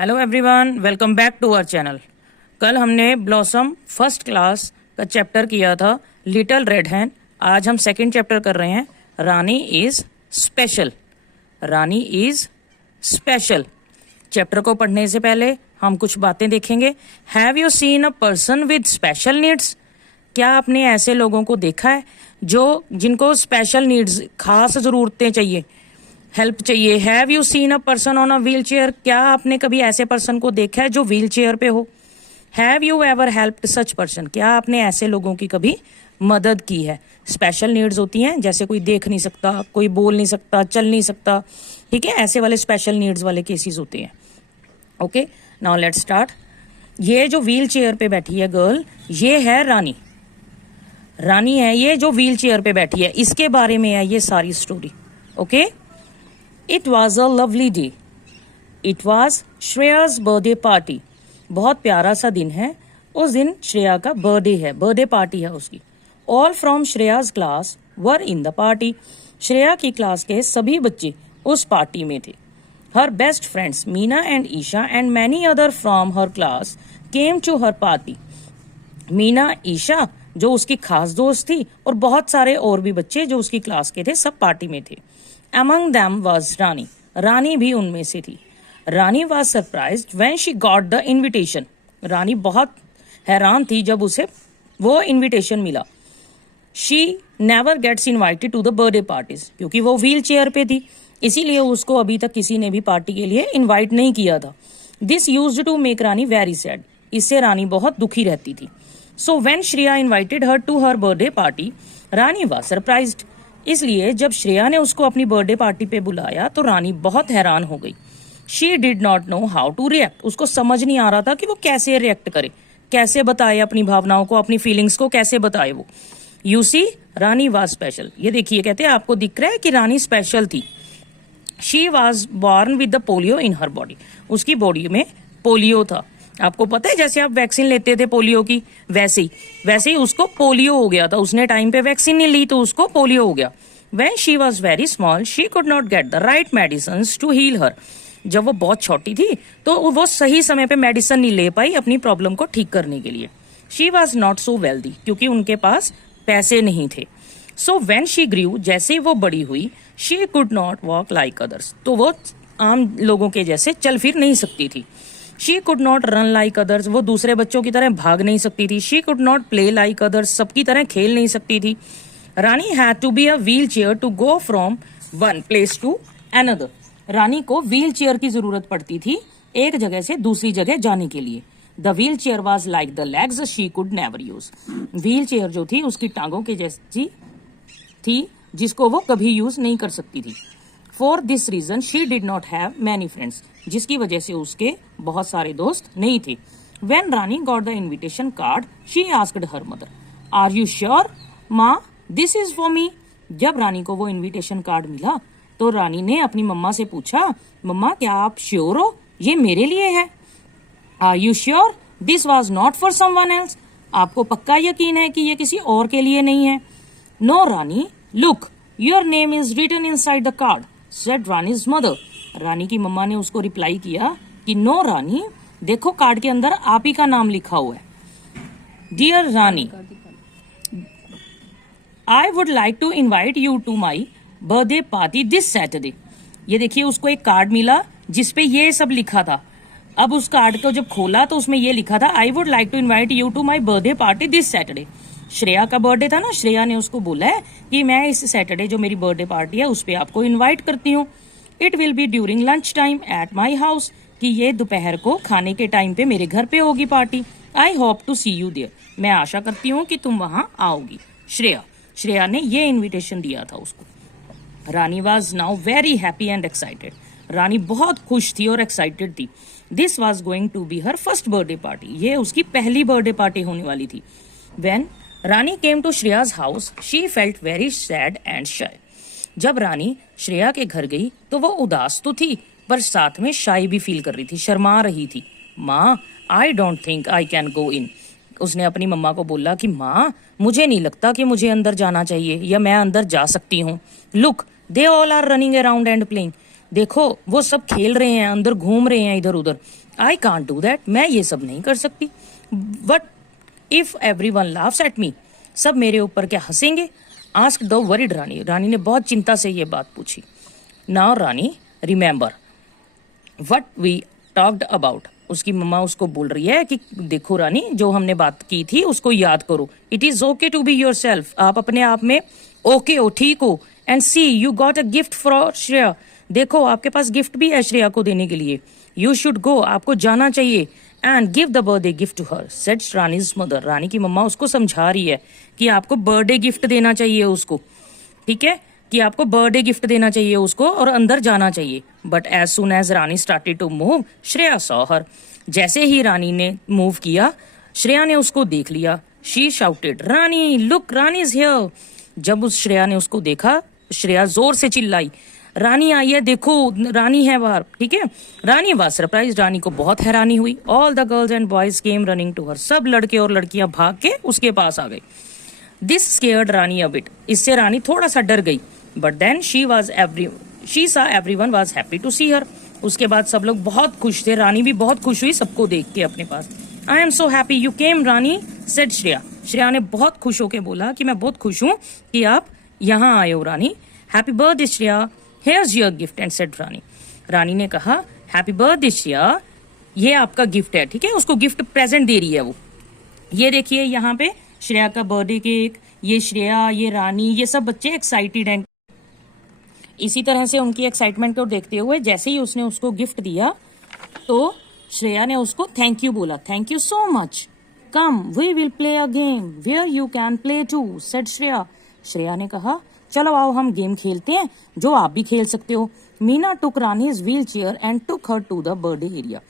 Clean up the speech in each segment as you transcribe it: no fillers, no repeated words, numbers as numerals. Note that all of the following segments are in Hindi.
Hello everyone, welcome back to our channel. कल हमने ब्लॉसम फर्स्ट क्लास का चैप्टर किया था लिटिल रेड हैन। आज हम सेकंड चैप्टर कर रहे हैं Rani is special. Rani is special chapter को पढ़ने से पहले हम कुछ बातें देखेंगे। Have you seen a person with special needs? क्या आपने ऐसे लोगों को देखा है जिनको स्पेशल नीड्स, खास जरूरतें चाहिए, हेल्प चाहिए? Have you seen a person on a wheel chair? क्या आपने कभी ऐसे पर्सन को देखा है जो व्हील चेयर पे हो? Have you ever helped such person? क्या आपने ऐसे लोगों की कभी मदद की है? स्पेशल नीड्स होती हैं, जैसे कोई देख नहीं सकता, कोई बोल नहीं सकता, चल नहीं सकता, ठीक है, ऐसे वाले स्पेशल नीड्स वाले केसेस होते हैं। Okay, now let's start. ये जो व्हील चेयर पे बैठी है गर्ल, ये है रानी। रानी है ये जो व्हील चेयर पे बैठी है, इसके बारे में है ये सारी story. Okay, it was a lovely day. It was Shreya's birthday party. बहुत प्यारा सा दिन है। उस दिन श्रेया का बर्थडे है, बर्थडे पार्टी है उसकी। All from Shreya's class were in the party. Shreya की क्लास के सभी बच्चे उस पार्टी में थे। Her best friends Meena and Esha and many other from her class came to her party. Meena, Esha जो उसकी खास दोस्त थी, और बहुत सारे और भी बच्चे जो उसकी क्लास के थे, सब पार्टी में थे। Among them was रानी। रानी भी उनमें से थी। रानी was surprised when she got the invitation। रानी बहुत हैरान थी जब उसे वो इनविटेशन मिला। She never gets invited to the birthday parties। क्योंकि वो व्हील चेयर पे थी, इसीलिए उसको अभी तक किसी ने भी पार्टी के लिए इनवाइट नहीं किया था। This used to make Rani very sad। इससे रानी बहुत दुखी रहती थी। So when Shreya invited her to her birthday party, Rani was surprised। इसलिए जब श्रेया ने उसको अपनी बर्थडे पार्टी पे बुलाया तो रानी बहुत हैरान हो गई। She did not know how to react. उसको समझ नहीं आ रहा था कि वो कैसे रिएक्ट करे, कैसे बताए अपनी भावनाओं को, अपनी फीलिंग्स को कैसे बताए वो। You see, Rani was special. ये देखिए, कहते हैं आपको दिख रहा है कि रानी स्पेशल थी। She was born with the polio in her body. उसकी बॉडी में पोलियो था। आपको पता है, जैसे आप वैक्सीन लेते थे पोलियो की, वैसे ही उसको पोलियो हो गया था। उसने टाइम पे वैक्सीन नहीं ली तो उसको पोलियो हो गया। When she was very small, she could not get the right medicines to heal her। जब वो बहुत छोटी थी तो वो सही समय पे मेडिसिन नहीं ले पाई अपनी प्रॉब्लम को ठीक करने के लिए। She was not so wealthy, क्योंकि उनके पास पैसे नहीं थे। So when she grew, जैसे वो बड़ी हुई, she could not walk like others। तो वो आम लोगों के जैसे चल फिर नहीं सकती थी। She could not run like others। वो दूसरे बच्चों की तरह भाग नहीं सकती थी। She could not play like others। सबकी तरह खेल नहीं सकती थी। रानी had to be a wheelchair to go from one place to another। रानी को व्हील चेयर की जरूरत पड़ती थी एक जगह से दूसरी जगह जाने के लिए। The wheelchair was like the legs she could never use। Wheel chair जो थी उसकी टांगों के जैसी थी जिसको वो कभी यूज नहीं कर सकती थी। For this reason she did not have many friends। जिसकी वजह से उसके बहुत सारे दोस्त नहीं थे। When Rani got the invitation card, she asked her mother, Are you sure, माँ, this is for me? जब रानी को वो इनविटेशन कार्ड मिला तो रानी ने अपनी मम्मा से पूछा, मम्मा क्या आप श्योर हो ये मेरे लिए है? Are you sure this was not for someone else? आपको पक्का यकीन है कि ये किसी और के लिए नहीं है? No Rani, look, your name is written inside the card, said रानी's mother। रानी की मम्मा ने उसको रिप्लाई किया कि नो रानी, देखो कार्ड के अंदर आप ही का नाम लिखा हुआ है। Dear Rani, I would like to invite you to my birthday party this Saturday. ये देखिए, उसको एक कार्ड मिला जिसपे ये सब लिखा था। अब उस कार्ड को जब खोला तो उसमें ये लिखा था, I would like to invite you to my birthday party this Saturday. Shreya का बर्थडे था ना, श्रेया ने उसको बोला है कि मैं इस सैटरडे जो मेरी बर्थडे पार्टी है उस पर आपको इन्वाइट करती हूँ। It will be during lunch time at my house. कि ये दोपहर को खाने के टाइम पे मेरे घर पे होगी party. I hope to see you there. मैं आशा करती हूँ कि तुम वहां आओगी। श्रेया ने ये इनविटेशन दिया था उसको। Rani was now very happy and excited. Rani बहुत खुश थी और एक्साइटेड थी। This was going to be her first birthday party. ये उसकी पहली बर्थडे पार्टी होने वाली थी। When Rani came to Shreya's house, she felt very sad and shy. जब रानी श्रेया के घर गई तो वो उदास तो थी पर साथ में शाय भी फील कर रही थी, शर्मा रही थी। माँ, I don't think I can go in. उसने अपनी मम्मा को बोला कि माँ, मुझे नहीं लगता कि मुझे अंदर जाना चाहिए या मैं अंदर जा सकती हूँ। Look, they all are running around and playing. देखो वो सब खेल रहे हैं, अंदर घूम रहे हैं इधर उधर। आई कांट डू दैट, मैं ये सब नहीं कर सकती. But if everyone laughs at me, सब मेरे ऊपर क्या हंसेंगे. Ask the worried Rani, Rani ने बहुत चिंता से ये बात पूछी. Now Rani remember what we talked about. उसकी मम्मा उसको बोल रही है कि देखो रानी, जो हमने बात की थी उसको याद करो. It is okay to be yourself, आप अपने आप में ओके हो, ठीक हो. And see you got a gift for Shreya, देखो आपके पास गिफ्ट भी है श्रेया को देने के लिए. यू शुड गो, आपको जाना चाहिए. And give the birthday gift to her, said Rani's mother. Rani की मम्मा उसको समझा रही है कि आपको बर्थडे गिफ्ट देना चाहिए उसको, ठीक है, कि आपको बर्थडे गिफ्ट देना चाहिए उसको और अंदर जाना चाहिए. But as soon as Rani started to move, Shreya saw her. जैसे ही रानी ने मूव किया, श्रेया ने उसको देख लिया. She shouted Rani look, Rani is here. जब उस श्रेया ने उसको देखा, श्रेया जोर से चिल्लाई, रानी आई है, देखो रानी है बाहर, ठीक है. रानी वाज सरप्राइज, रानी को बहुत हैरानी हुई. All the girls and boys came running to her, सब लड़के और लड़कियां भाग के उसके पास आ गई. This scared Rani a bit, इससे रानी थोड़ा सा डर गई. बट देन शी सा एवरीवन वाज हैप्पी टू सी हर. उसके बाद सब लोग बहुत खुश थे, रानी भी बहुत खुश हुई सबको देख के अपने पास. I am so happy you came Rani, said Shreya. Shreya ने बहुत खुश होके बोला कि मैं बहुत खुश हूँ कि आप यहाँ आए हो Rani. Happy birthday Shreya, here's your gift and said Rani. Rani ने कहा हैप्पी बर्थडे श्रेया, ये आपका गिफ्ट है, ठीक है. उसको गिफ्ट प्रेजेंट दे रही है वो. ये देखिए यहाँ पे श्रेया का बर्थडे केक, ये श्रेया, ये रानी, ये सब बच्चे एक्साइटेड हैं. इसी तरह से उनकी एक्साइटमेंट को देखते हुए जैसे ही उसने उसको गिफ्ट दिया तो श्रेया ने उसको थैंक यू बोला. Thank you so much, come we will play a game where you can play too, said Shreya. Shreya ने कहा चलो आओ हम गेम खेलते हैं जो आप भी खेल सकते हो. Meena took Rani's wheel chair and took her to the birthday area.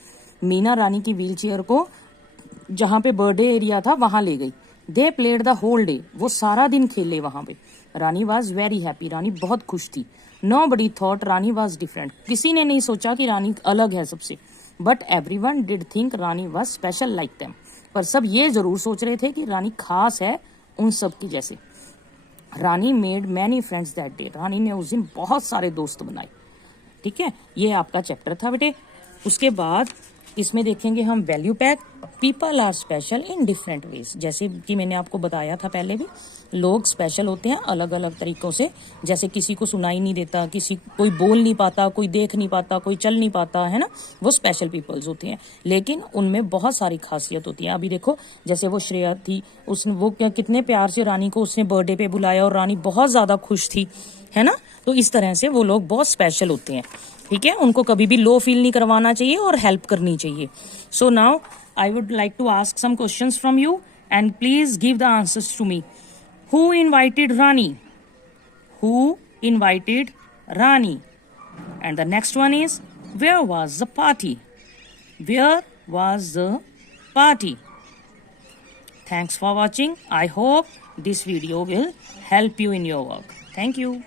Meena Rani की व्हील चेयर को जहाँ पे बर्थडे एरिया था वहां ले गई. They played the whole day, वो सारा दिन खेले वहां पे. Rani was very happy, Rani बहुत खुश थी. Nobody thought Rani was different, किसी ने नहीं सोचा कि रानी अलग है सबसे. But everyone did think Rani was special like them, पर सब ये जरूर सोच रहे थे कि रानी खास है उन सब की जैसे. Rani made many friends that day, Rani ने उस दिन बहुत सारे दोस्त बनाए. ठीक है, ये आपका चैप्टर था बेटे. उसके बाद इसमें देखेंगे हम value pack. People are special in different ways, जैसे कि मैंने आपको बताया था पहले भी, लोग स्पेशल होते हैं अलग अलग तरीकों से. जैसे किसी को सुनाई नहीं देता, किसी कोई बोल नहीं पाता, कोई देख नहीं पाता, कोई चल नहीं पाता, है ना, वो स्पेशल पीपल्स होते हैं. लेकिन उनमें बहुत सारी खासियत होती है. अभी देखो जैसे वो श्रेया थी, उसने वो कितने प्यार से रानी को उसने बर्थडे पे बुलाया और रानी बहुत ज्यादा खुश थी, है ना. तो इस तरह से वो लोग बहुत स्पेशल होते हैं. ठीक है, उनको कभी भी लो फील नहीं करवाना चाहिए और हेल्प करनी चाहिए. So now I would like to ask some questions from you and please give the answers to me. Who invited Rani? Who invited Rani? And the next one is, where was the party? Where was the party? Thanks for watching. I hope this video will help you in your work. Thank you.